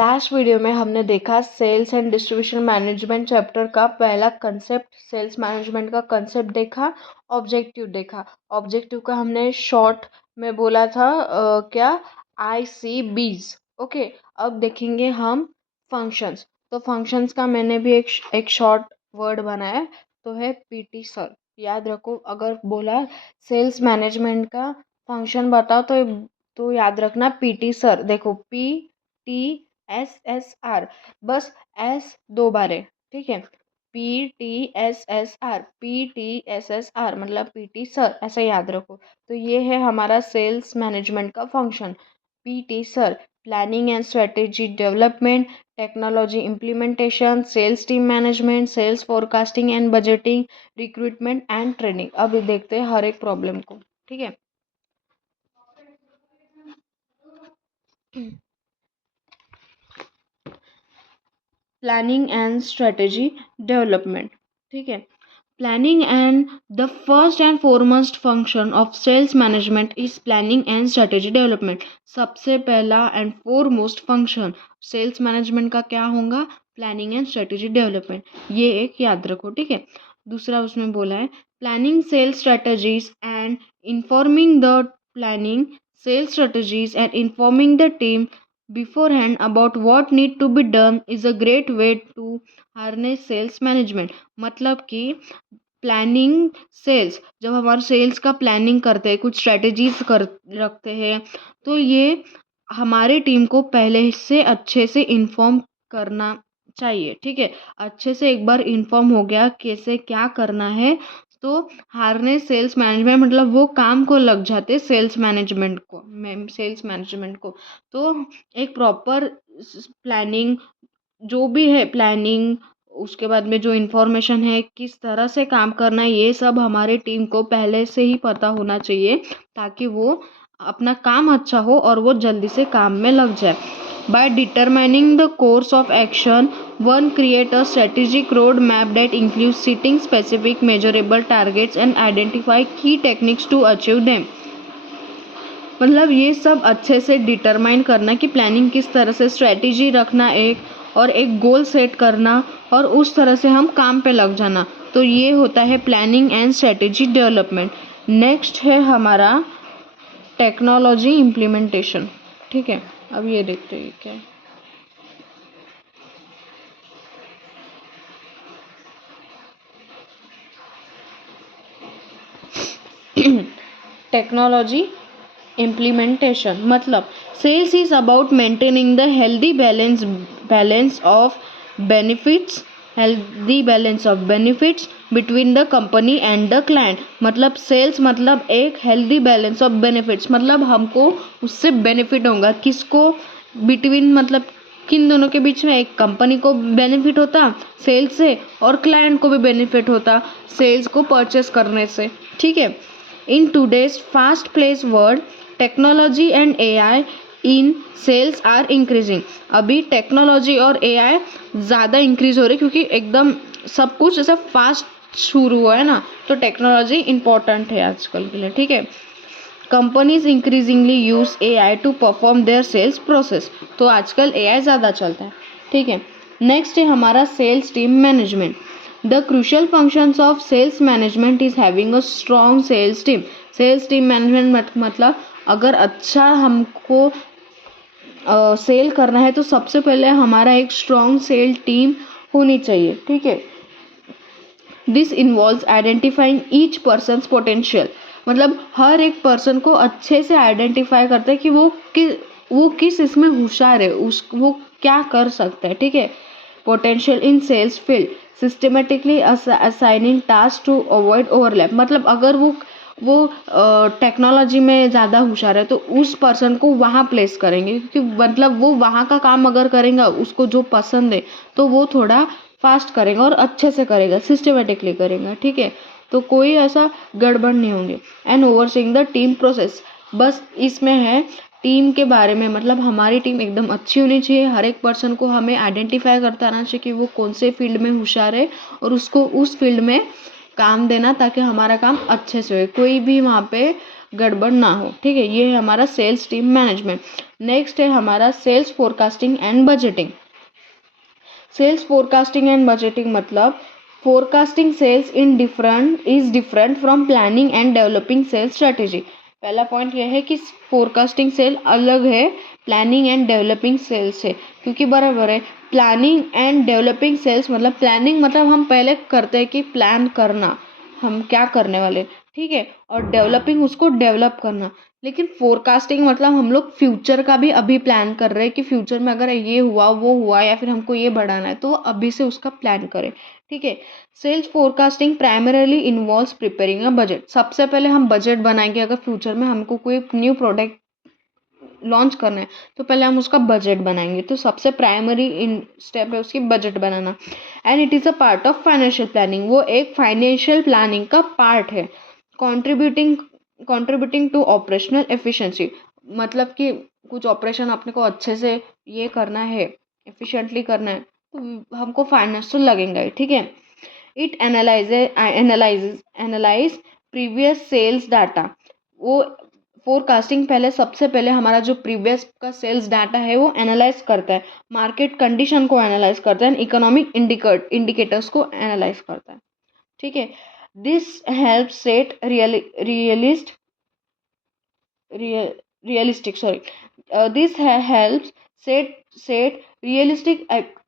Last video में हमने देखा sales and distribution management chapter का पहला कंसेप्ट, सेल्स मैनेजमेंट का कंसेप्ट देखा, ऑब्जेक्टिव देखा। ऑब्जेक्टिव का हमने शॉर्ट में बोला था क्या ICBs। ओके, अब देखेंगे हम फंक्शंस। तो फंक्शंस का मैंने भी एक शॉर्ट वर्ड बनाया, तो है PT सर। याद रखो, अगर बोला सेल्स मैनेजमेंट का फंक्शन बताओ तो याद रखना PT सर। देखो PTSSR, बस S दो बार है, ठीक है। PTSSR मतलब PT सर, ऐसा याद रखो। तो ये है हमारा सेल्स मैनेजमेंट का function, PT sir. Planning and strategy development, technology implementation, sales team management, sales forecasting and budgeting, recruitment and training. अब देखते हैं हर एक प्रॉब्लम को, ठीक है। प्लानिंग एंड स्ट्रेटेजी डेवलपमेंट, ठीक है। Planning and the first and foremost function of sales management is planning and strategy development. सबसे पहला and foremost function sales management का क्या होगा? Planning and strategy development. ये एक याद रखो, ठीक है। दूसरा उसमें बोला है planning sales strategies and informing the planning sales strategies and informing the team beforehand about what need to be done is a great way to harness sales management। मतलब कि प्लानिंग सेल्स, जब हमारे सेल्स का planning करते हैं, कुछ strategies कर रखते हैं, तो ये हमारे टीम को पहले से अच्छे से इन्फॉर्म करना चाहिए, ठीक है। अच्छे से एक बार इन्फॉर्म हो गया कैसे क्या करना है, तो हार्नेस सेल्स मैनेजमेंट मतलब वो काम को लग जाते सेल्स मैनेजमेंट को। तो एक प्रॉपर प्लानिंग, जो भी है प्लानिंग, उसके बाद में जो इन्फॉर्मेशन है किस तरह से काम करना है, ये सब हमारे टीम को पहले से ही पता होना चाहिए, ताकि वो अपना काम अच्छा हो और वो जल्दी से काम में लग जाए। By determining the course of action, one create a strategic roadmap that includes setting specific measurable targets and identify key techniques to achieve them। मतलब ये सब अच्छे से डिटरमाइन करना कि प्लानिंग किस तरह से, स्ट्रेटेजी रखना एक और एक गोल सेट करना और उस तरह से हम काम पे लग जाना। तो ये होता है planning and strategy development. Next है हमारा टेक्नोलॉजी इम्प्लीमेंटेशन, ठीक है। अब ये देखते हैं क्या है। टेक्नोलॉजी इम्प्लीमेंटेशन मतलब sales is about maintaining the healthy balance of benefits between the company and the client. मतलब सेल्स मतलब एक हेल्दी बैलेंस ऑफ बेनिफिट्स, मतलब हमको उससे बेनिफिट होगा, किसको बिटवीन मतलब किन दोनों के बीच में, एक कंपनी को बेनिफिट होता सेल्स से और क्लाइंट को भी बेनिफिट होता सेल्स को परचेस करने से, ठीक है। In today's fast paced world technology and AI in sales are increasing. अभी टेक्नोलॉजी और AI ज़्यादा इंक्रीज हो रही है, क्योंकि एकदम सब कुछ ऐसा फास्ट शुरू हुआ है ना, तो टेक्नोलॉजी इम्पोर्टेंट है आजकल के लिए, ठीक है। Companies increasingly use AI to perform their sales process. तो आजकल AI ज़्यादा चलता है, ठीक है। नेक्स्ट है हमारा sales team management. The crucial functions of sales management is having a strong sales team. Sales team management मतलब अगर अच्छा हमको सेल करना है, तो सबसे पहले हमारा एक स्ट्रॉन्ग सेल टीम होनी चाहिए, ठीक है। This involves identifying each persons potential. मतलब हर एक पर्सन को अच्छे से आइडेंटिफाई करते हैं कि वो किस इसमें होशियार है, वो क्या कर सकता है, ठीक है। Potential in sales field, systematically assigning task to avoid overlap. मतलब अगर वो टेक्नोलॉजी में ज़्यादा होशियार है, तो उस पर्सन को वहाँ प्लेस करेंगे, क्योंकि मतलब वो वहाँ का काम अगर करेगा, उसको जो पसंद है, तो वो थोड़ा फास्ट करेगा और अच्छे से करेगा, सिस्टमेटिकली करेगा, ठीक है। तो कोई ऐसा गड़बड़ नहीं होंगे। And overseeing the team process, बस इसमें है टीम के बारे में, मतलब हमारी टीम एकदम अच्छी होनी चाहिए। हर एक पर्सन को हमें आइडेंटिफाई करता रहना चाहिए कि वो कौन से फील्ड में होशियार है, और उसको उस फील्ड में काम देना, ताकि हमारा काम अच्छे से हो। कोई भी वहाँ पे गड़बड़ ना हो, ठीक है। ये है हमारा सेल्स टीम मैनेजमेंट। नेक्स्ट है हमारा sales forecasting and budgeting. Sales forecasting and budgeting मतलब forecasting sales is different from planning and developing sales strategy. पहला पॉइंट यह है कि फोरकास्टिंग सेल अलग है प्लानिंग एंड डेवलपिंग सेल्स से, क्योंकि बराबर है प्लानिंग एंड डेवलपिंग सेल्स मतलब प्लानिंग मतलब हम पहले करते हैं कि प्लान करना हम क्या करने वाले, ठीक है, और डेवलपिंग उसको डेवलप करना। लेकिन फोरकास्टिंग मतलब हम लोग फ्यूचर का भी अभी प्लान कर रहे हैं कि फ्यूचर में अगर ये हुआ वो हुआ या फिर हमको ये बढ़ाना है तो अभी से उसका प्लान करें, ठीक है। Sales forecasting primarily involves preparing a budget. सबसे पहले हम बजट बनाएंगे, अगर फ्यूचर में हमको कोई न्यू प्रोडक्ट लॉन्च करना है तो पहले हम उसका बजट बनाएंगे, तो सबसे प्राइमरी इन स्टेप है उसकी budget banana. And it is a part of financial planning, वो एक फाइनेंशियल प्लानिंग का पार्ट है। कंट्रीब्यूटिंग टू ऑपरेशनल एफिशिएंसी मतलब कि कुछ ऑपरेशन अपने को अच्छे से ये करना है, एफिशिएंटली करना है, तो हमको फाइनेंस तो लगेगा ही, ठीक है। It analyse previous sales data. वो फोरकास्टिंग पहले सबसे पहले हमारा जो प्रीवियस का सेल्स डाटा है वो एनालाइज करता है, मार्केट कंडीशन को एनालाइज करता है, इकोनॉमिक इंडिकेटर्स को एनालाइज करता है, ठीक है। This help set realistic sorry this helps set realistic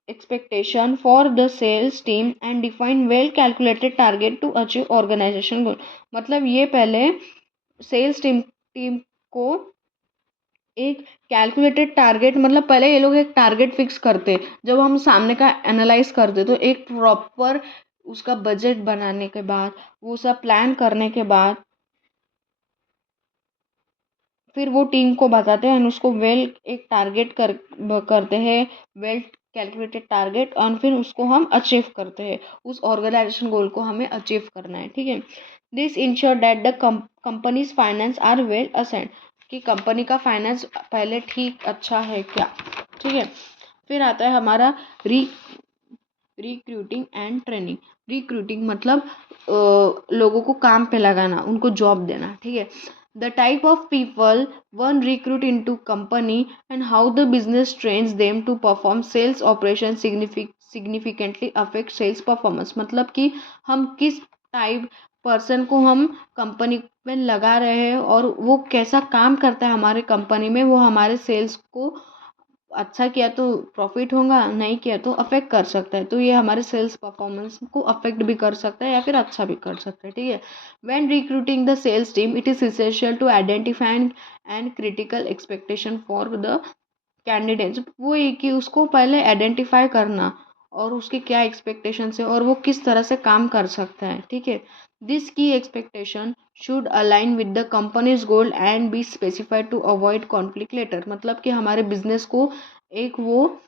expectation for the sales team and define well calculated target to achieve organization goal। मतलब ये पहले सेल्स टीम को एक कैलकुलेटेड टारगेट मतलब पहले ये लोग एक टारगेट फिक्स करते, जब हम सामने का एनालाइज करते तो एक प्रॉपर उसका बजट बनाने के बाद वो सब प्लान करने के बाद फिर वो टीम को बताते हैं, उसको वेल एक टारगेट करते हैं, वेल कैलकुलेटेड टारगेट, और फिर उसको हम अचीव करते हैं, उस ऑर्गेनाइजेशन गोल को हमें अचीव करना है, ठीक है। This ensure that the company's finance are well ascend, कि कंपनी का फाइनेंस पहले ठीक अच्छा है क्या, ठीक है। फिर आता है हमारा रिक्रूटिंग एंड ट्रेनिंग। रिक्रूटिंग मतलब लोगों को काम पे लगाना, उनको जॉब देना, ठीक है। The type of people one recruit into company and how the business trains them to perform sales operation significantly affect sales performance. मतलब कि हम किस टाइप पर्सन को हम कंपनी में लगा रहे हैं और वो कैसा काम करता है हमारे कंपनी में, वो हमारे सेल्स को अच्छा किया तो प्रॉफिट होगा, नहीं किया तो अफेक्ट कर सकता है, तो ये हमारे सेल्स परफॉर्मेंस को अफेक्ट भी कर सकता है या फिर अच्छा भी कर सकता है, ठीक है। When recruiting the sales team it is essential to identify and critical expectation for the candidates. वो ये कि उसको पहले आइडेंटिफाई करना और उसके क्या एक्सपेक्टेशंस है और वो किस तरह से काम कर सकता है, ठीक है। This key expectation should align with the company's goal and be specified to avoid conflict later. मतलब कि हमारे बिजनेस को एक वो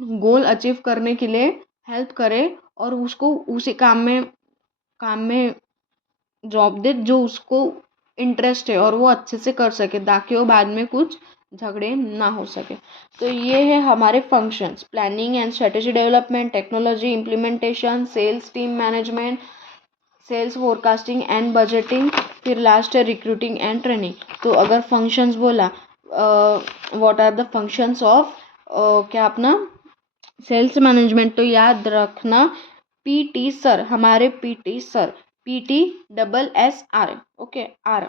गोल अचीव करने के लिए हेल्प करे और उसको उसी काम में जॉब दे जो उसको इंटरेस्ट है और वो अच्छे से कर सके, ताकि वो बाद में कुछ झगड़े ना हो सके। तो ये है हमारे functions, planning and strategy development, technology implementation, sales team management, sales forecasting and budgeting, फिर लास्ट है रिक्रूटिंग एंड ट्रेनिंग। तो अगर फंक्शंस बोला what are the functions of क्या अपना सेल्स मैनेजमेंट, तो याद रखना पीटी सर, हमारे PT sir, PT SS R, okay, R